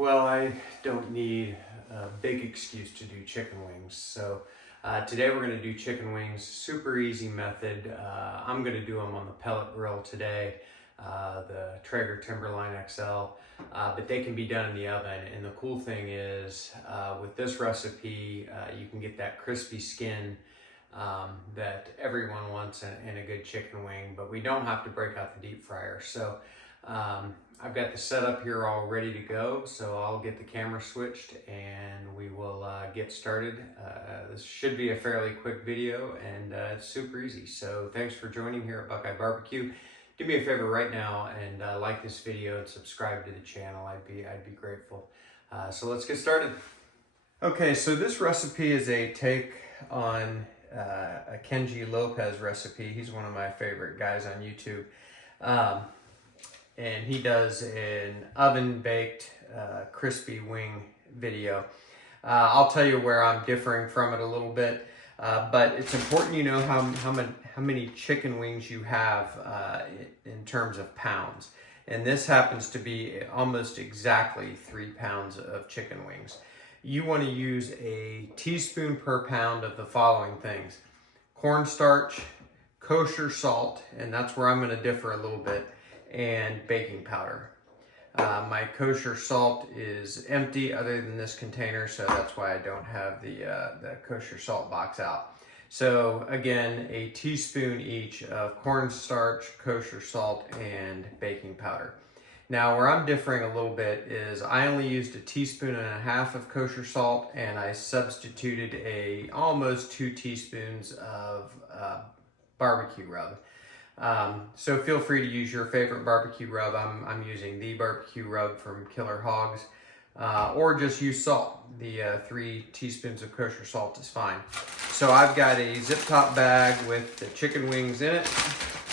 Well, I don't need a big excuse to do chicken wings. So today we're going to do chicken wings, super easy method. I'm going to do them on the pellet grill today, the Traeger Timberline XL, but they can be done in the oven. And the cool thing is with this recipe, you can get that crispy skin that everyone wants in a good chicken wing, but we don't have to break out the deep fryer. So I've got the setup here all ready to go, so I'll get the camera switched and we will get started. This should be a fairly quick video and it's super easy. So thanks for joining here at Buckeye Barbecue. Do me a favor right now and like this video and subscribe to the channel. I'd be grateful. So let's get started. Okay, so this recipe is a take on a Kenji Lopez recipe. He's one of my favorite guys on YouTube. And he does an oven-baked crispy wing video. I'll tell you where I'm differing from it a little bit, but it's important you know how many chicken wings you have in terms of pounds. And this happens to be almost exactly 3 pounds of chicken wings. You want to use a teaspoon per pound of the following things: cornstarch, kosher salt, and that's where I'm going to differ a little bit, and baking powder. My kosher salt is empty other than this container, so that's why I don't have the kosher salt box out. So again, a teaspoon each of cornstarch, kosher salt, and baking powder. Now where I'm differing a little bit is I only used 1.5 teaspoons of kosher salt, and I substituted almost 2 teaspoons of barbecue rub. So feel free to use your favorite barbecue rub. I'm using the barbecue rub from Killer Hogs, or just use salt. The 3 teaspoons of kosher salt is fine. So I've got a zip top bag with the chicken wings in it,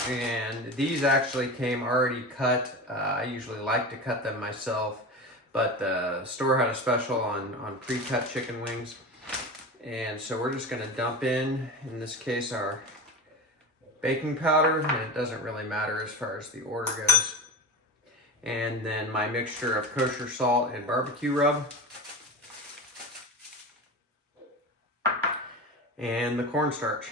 and these actually came already cut. I usually like to cut them myself, but the store had a special on pre-cut chicken wings. And so we're just gonna dump in this case, our baking powder, and it doesn't really matter as far as the order goes. And then my mixture of kosher salt and barbecue rub. And the cornstarch.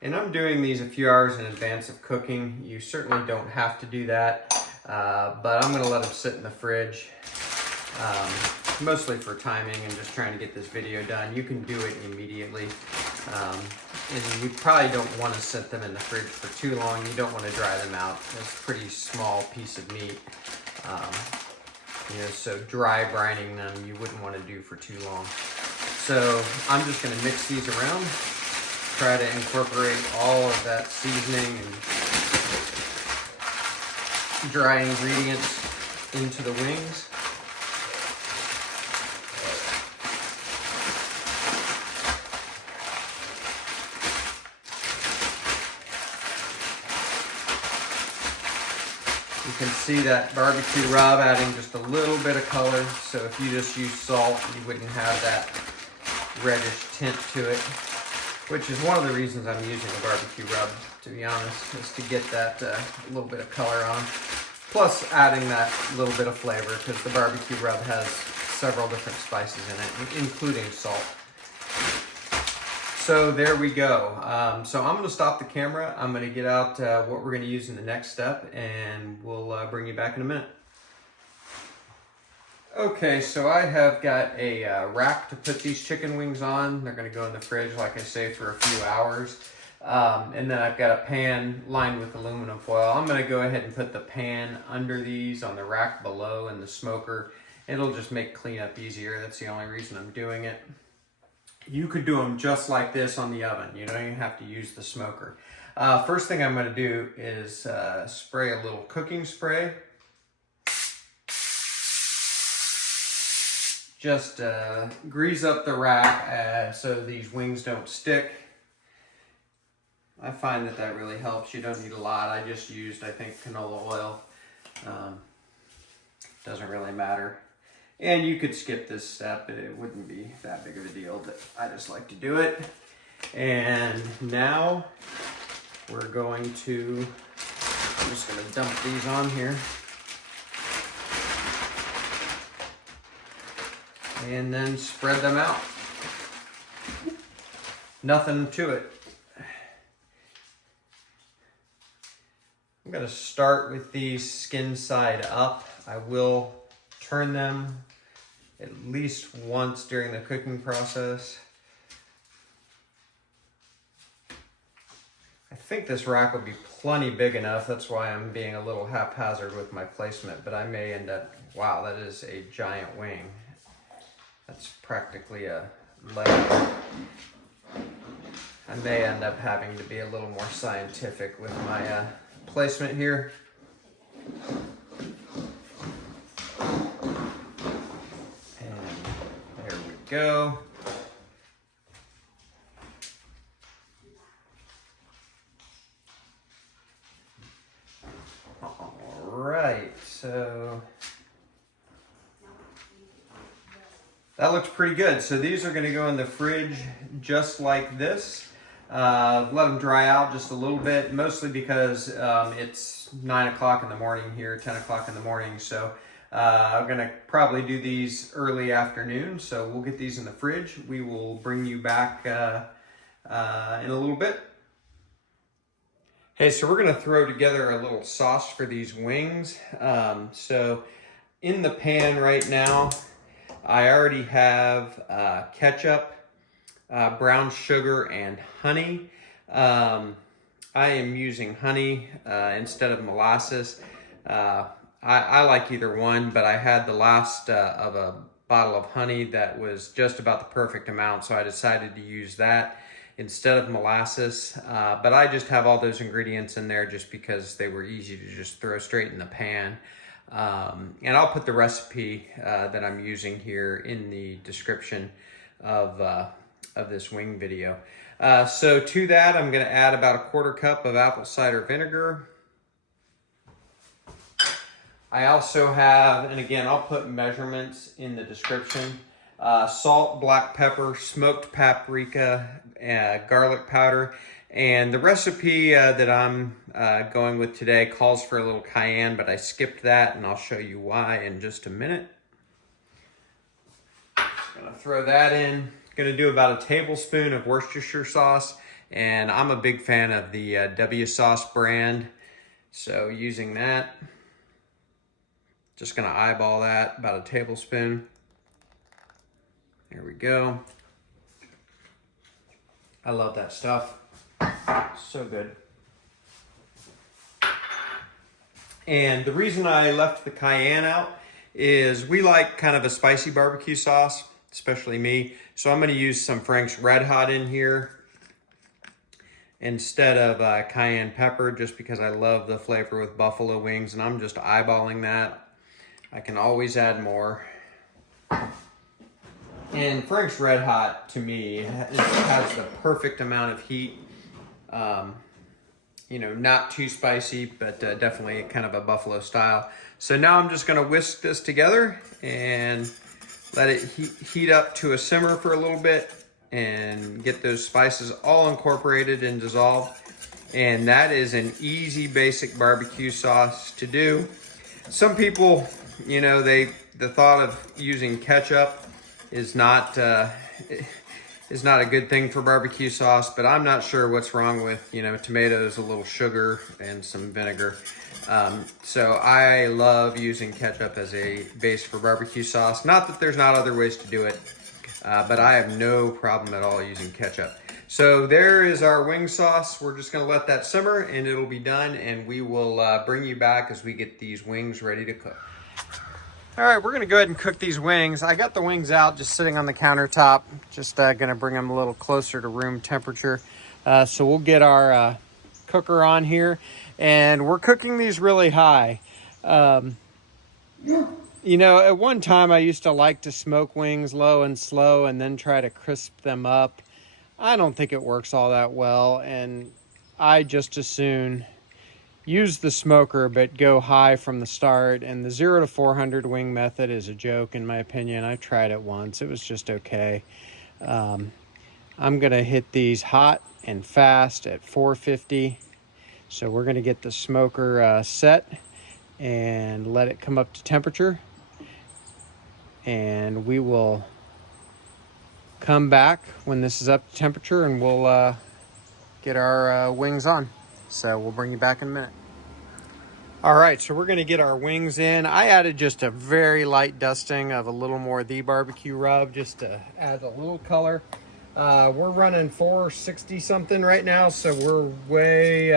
And I'm doing these a few hours in advance of cooking. You certainly don't have to do that, but I'm gonna let them sit in the fridge, mostly for timing and just trying to get this video done. You can do it immediately. And you probably don't want to set them in the fridge for too long. You don't want to dry them out. It's a pretty small piece of meat. So dry brining them you wouldn't want to do for too long. So I'm just going to mix these around, try to incorporate all of that seasoning and dry ingredients into the wings. You can see that barbecue rub adding just a little bit of color. So if you just use salt, you wouldn't have that reddish tint to it, which is one of the reasons I'm using the barbecue rub, to be honest, is to get that little bit of color on. Plus adding that little bit of flavor, because the barbecue rub has several different spices in it, including salt. So there we go. So I'm gonna stop the camera. I'm gonna get out what we're gonna use in the next step, and we'll bring you back in a minute. Okay, so I have got a rack to put these chicken wings on. They're gonna go in the fridge, like I say, for a few hours. And then I've got a pan lined with aluminum foil. I'm gonna go ahead and put the pan under these on the rack below in the smoker. It'll just make cleanup easier. That's the only reason I'm doing it. You could do them just like this on the oven. You don't even have to use the smoker. First thing I'm gonna do is spray a little cooking spray. Just grease up the rack so these wings don't stick. I find that really helps. You don't need a lot. I just used, I think, canola oil. Doesn't really matter. And you could skip this step. It wouldn't be that big of a deal, but I just like to do it. And now we're going to, I'm just gonna dump these on here. and then spread them out. Nothing to it. I'm going to start with these skin side up. I will turn them at least once during the cooking process. I think this rack will be plenty big enough. That's why I'm being a little haphazard with my placement, but I may end up, wow, that is a giant wing. That's practically a leg. I may end up having to be a little more scientific with my placement here. And there we go. Alright, so that looks pretty good. So these are going to go in the fridge just like this. Let them dry out just a little bit, mostly because it's 9 o'clock in the morning here, 10 o'clock in the morning. So I'm going to probably do these early afternoon. So we'll get these in the fridge. We will bring you back in a little bit. Hey, so we're going to throw together a little sauce for these wings. So in the pan right now, I already have ketchup, brown sugar, and honey. I am using honey instead of molasses. I like either one, but I had the last of a bottle of honey that was just about the perfect amount, so I decided to use that instead of molasses. But I just have all those ingredients in there just because they were easy to just throw straight in the pan. And I'll put the recipe that I'm using here in the description of this wing video. So to that, I'm going to add about 1/4 cup of apple cider vinegar. I also have, and again, I'll put measurements in the description, salt, black pepper, smoked paprika, garlic powder. And the recipe that I'm going with today calls for a little cayenne, but I skipped that, and I'll show you why in just a minute. Just gonna throw that in. Gonna do about a tablespoon of Worcestershire sauce, and I'm a big fan of the W Sauce brand, so using that. Just gonna eyeball that, about a tablespoon. There we go. I love that stuff. So good. And the reason I left the cayenne out is we like kind of a spicy barbecue sauce, especially me. So I'm going to use some Frank's Red Hot in here instead of cayenne pepper, just because I love the flavor with buffalo wings, and I'm just eyeballing that. I can always add more. And Frank's Red Hot, to me, has the perfect amount of heat. You know, not too spicy, but definitely kind of a buffalo style. So now I'm just going to whisk this together and let it heat up to a simmer for a little bit and get those spices all incorporated and dissolved. And that is an easy, basic barbecue sauce to do. Some people, you know, the thought of using ketchup is not a good thing for barbecue sauce, but I'm not sure what's wrong with, you know, tomatoes, a little sugar, and some vinegar. So I love using ketchup as a base for barbecue sauce. Not that there's not other ways to do it, but I have no problem at all using ketchup. So there is our wing sauce. We're just gonna let that simmer and it'll be done, and we will bring you back as we get these wings ready to cook. All right, we're gonna go ahead and cook these wings. I got the wings out just sitting on the countertop. Just gonna bring them a little closer to room temperature. So we'll get our cooker on here, and we're cooking these really high. You know, at one time I used to like to smoke wings low and slow and then try to crisp them up. I don't think it works all that well, and I just as soon use the smoker but go high from the start. And the 0 to 400 wing method is a joke in my opinion. I tried it once, it was just okay. I'm gonna hit these hot and fast at 450. So we're gonna get the smoker set and let it come up to temperature, and we will come back when this is up to temperature and we'll get our wings on. So we'll bring you back in a minute. All right, so we're gonna get our wings in. I added just a very light dusting of a little more of the barbecue rub just to add a little color. We're running 460 something right now, so we're way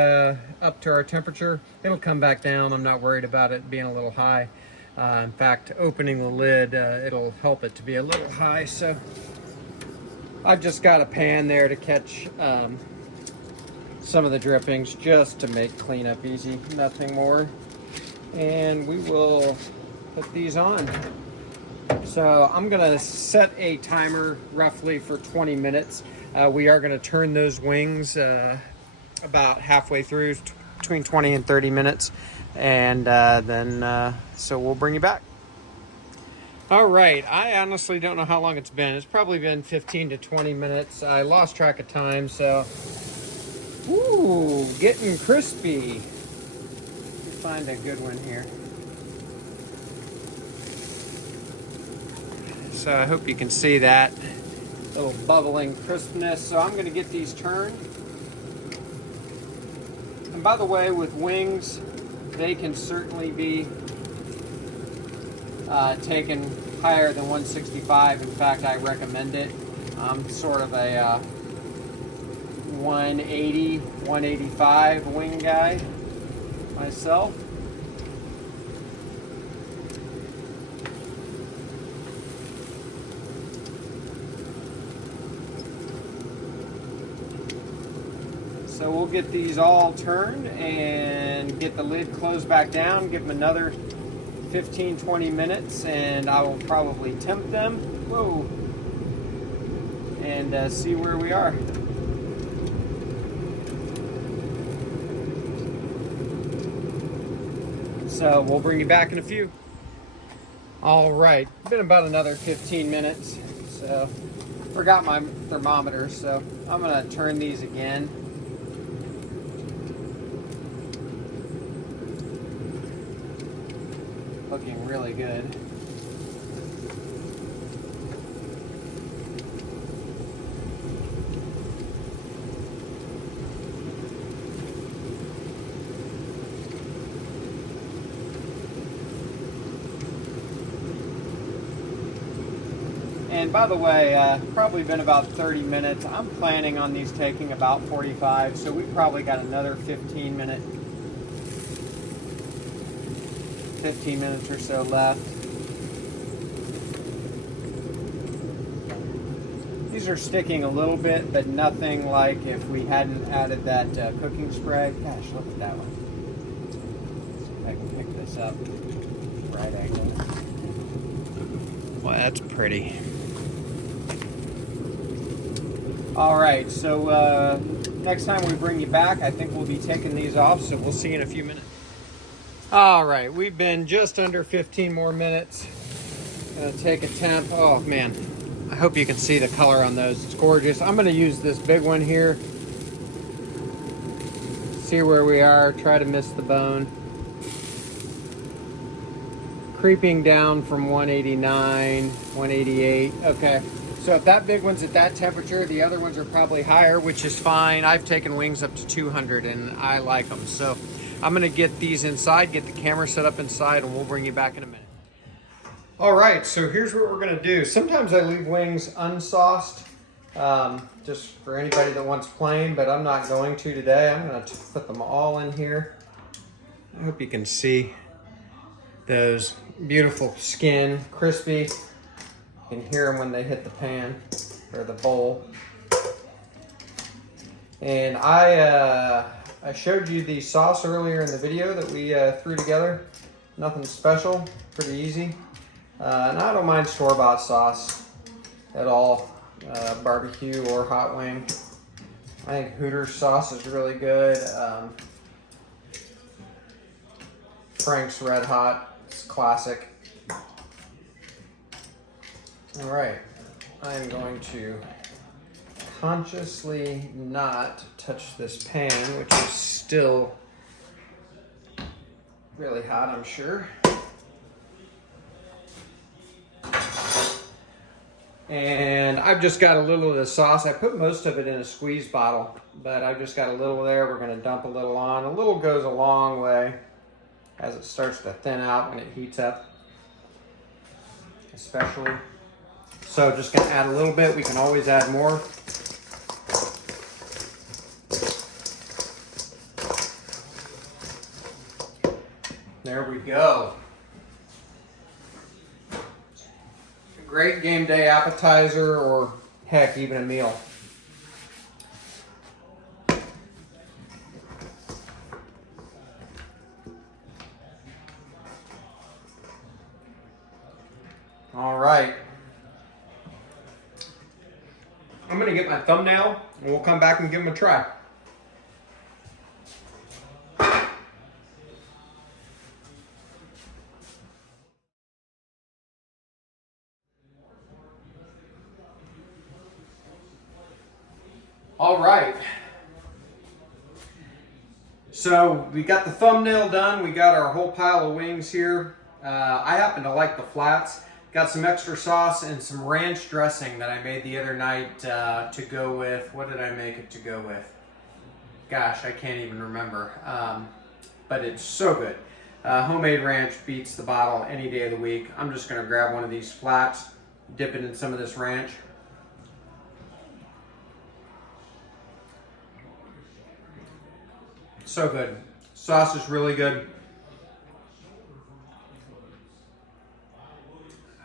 up to our temperature. It'll come back down. I'm not worried about it being a little high. In fact, opening the lid, it'll help it to be a little high. So I've just got a pan there to catch some of the drippings just to make cleanup easy, nothing more. And we will put these on. So I'm gonna set a timer roughly for 20 minutes. We are gonna turn those wings about halfway through, between 20 and 30 minutes. And so we'll bring you back. All right, I honestly don't know how long it's been. It's probably been 15 to 20 minutes. I lost track of time, so. Ooh, getting crispy. Let me find a good one here. So I hope you can see that little bubbling crispness. So I'm gonna get these turned. And by the way, with wings, they can certainly be taken higher than 165. In fact, I recommend it. I'm sort of a 180, 185 wing guy myself. So we'll get these all turned and get the lid closed back down, give them another 15, 20 minutes, and I will probably temp them. Whoa. And see where we are. So we'll bring you back in a few. All right, been about another 15 minutes. So forgot my thermometer, so I'm gonna turn these again. Looking really good. And by the way, probably been about 30 minutes. I'm planning on these taking about 45, so we probably got another 15 minutes or so left. These are sticking a little bit, but nothing like if we hadn't added that cooking spray. Gosh, look at that one. See if I can pick this up. Right angle. Well, that's pretty. All right, so next time we bring you back, I think we'll be taking these off, so we'll see you in a few minutes. All right, we've been just under 15 more minutes. Gonna take a temp. Oh man, I hope you can see the color on those. It's gorgeous. I'm gonna use this big one here. See where we are, try to miss the bone. Creeping down from 189, 188, okay. So if that big one's at that temperature, the other ones are probably higher, which is fine. I've taken wings up to 200 and I like them. So I'm gonna get these inside, get the camera set up inside, and we'll bring you back in a minute. All right, so here's what we're gonna do. Sometimes I leave wings unsauced, just for anybody that wants plain, but I'm not going to today. I'm gonna put them all in here. I hope you can see those beautiful skin, crispy. You can hear them when they hit the pan or the bowl. And I showed you the sauce earlier in the video that we threw together. Nothing special, pretty easy. And I don't mind store-bought sauce at all, barbecue or hot wing. I think Hooters sauce is really good. Frank's Red Hot, it's classic. All right, I am going to consciously not touch this pan, which is still really hot, I'm sure. And I've just got a little of the sauce. I put most of it in a squeeze bottle, but I've just got a little there. We're gonna dump a little on. A little goes a long way as it starts to thin out when it heats up, especially. So just gonna add a little bit. We can always add more. There we go. Great game day appetizer, or heck, even a meal. All right. I'm gonna get my thumbnail and we'll come back and give them a try. All right, so we got the thumbnail done. We got our whole pile of wings here. I happen to like the flats. Got some extra sauce and some ranch dressing that I made the other night to go with. What did I make it to go with? Gosh, I can't even remember, but it's so good. Homemade ranch beats the bottle any day of the week. I'm just gonna grab one of these flats, dip it in some of this ranch. So good. Sauce is really good.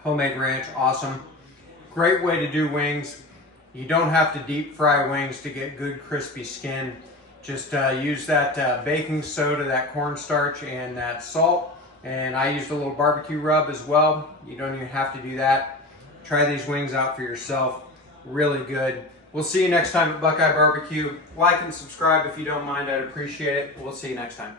Homemade ranch, awesome. Great way to do wings. You don't have to deep fry wings to get good crispy skin. Just use that baking soda, that cornstarch, and that salt. And I used a little barbecue rub as well. You don't even have to do that. Try these wings out for yourself. Really good. We'll see you next time at Buckeye Barbecue. Like and subscribe if you don't mind. I'd appreciate it. We'll see you next time.